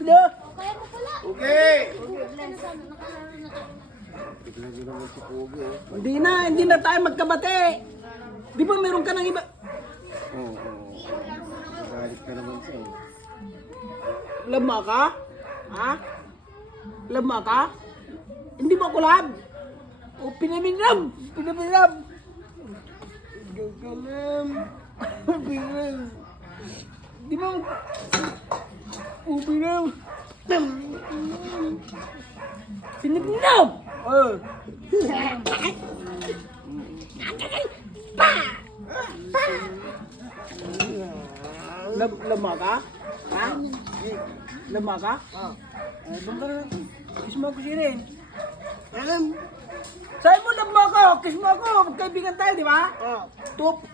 Ano? Kaya mo pala. Okay. Hindi na tayo magkabate. Di ba meron ka ng iba? Oo. Galit ka naman siya. Lama ka? Ha? Lama ka? Hindi mo ako lab? O pinaminam! Pinaminam! Gagalam! Pinam! Di ba? O pinam! Pinaminam! Oh! Lama ka? Ha? Lama ka? Doon ka na. Kiss mo ako sirin. Sa'yo mo lama ako. Kiss mo ako. Magkaibigan tayo, di ba?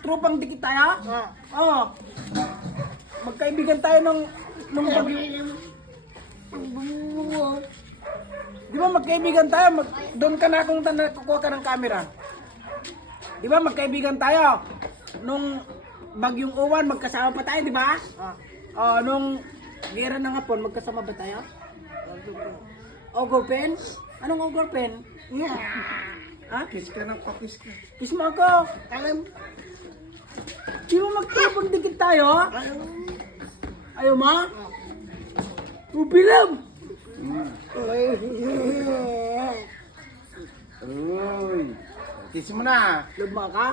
Trupang dikit tayo? Oo. Magkaibigan tayo nung bagyo. Di ba magkaibigan tayo? Doon ka na kung kukuha ka ng camera. Di ba magkaibigan tayo? Nung bagyong uwan, magkasama pa tayo, di ba? Nung gera ng hapon, magkasama ba tayo? Ogorpen? Anong ogorpen? Ha? Kiss ka ng pakis ka. Kiss mo ako. Di mo magtubang dikit tayo? Ayaw mo? Ubilam! Uy. Kiss mo na. Laba ka?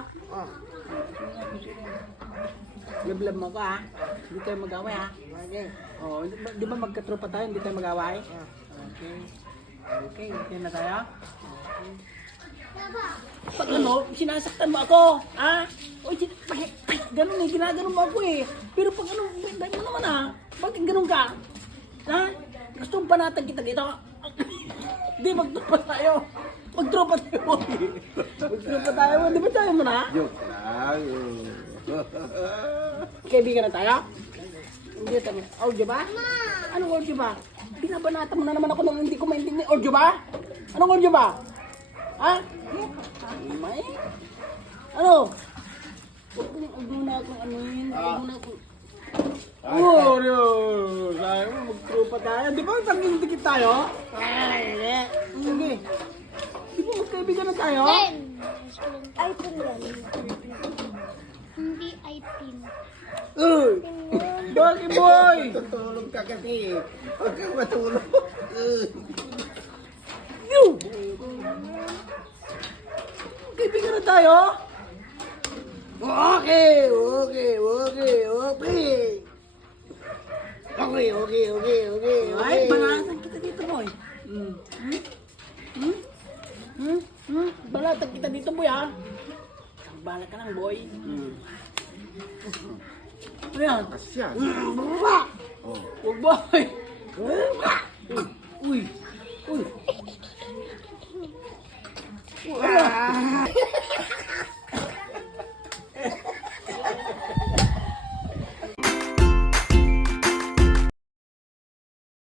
Lablab mo ka ha? Hindi tayo mag-away ha? Oh, di ba magkatropa tayo, hindi tayo mag-away? Okay, okay na tayo? Pag ano, sinasaktan mo ako, ha? O, ganun eh, ginaganon mo ako eh. Pero pag ano, dahil mo naman ha? Bakit ganun ka? Ha? Gusto mong panatag kita dito? Hindi, magtropa tayo. Magtropa tayo. Magtropa tayo, di ba tayo mo na? Joke lang. Kaibigan na tayo? Hindi tayo. Audio ba? Anong audio ba? Binabanata mo na naman ako nang hindi ko maintindihan. Audio ba? Anong audio ba? Ha? May? Ano? Huwag mo na akong anuhin. Huwag mo na akong... Sayo mo, magtrupa tayo. Di ba tanging dikit tayo? Sige. Di ba magkaibigan na tayo? iPhone yan. Hindi iPhone. Uy! Bakit boy? Tutulog ka kasi. Huwag kang matulog. Yo! Kaibigan na tayo? Okay. Ay, balatan kita dito, boy. Balatan kita dito, boy, ha? Bala ka lang, boy. Ayan. Asya. Huwag, boy. Uy.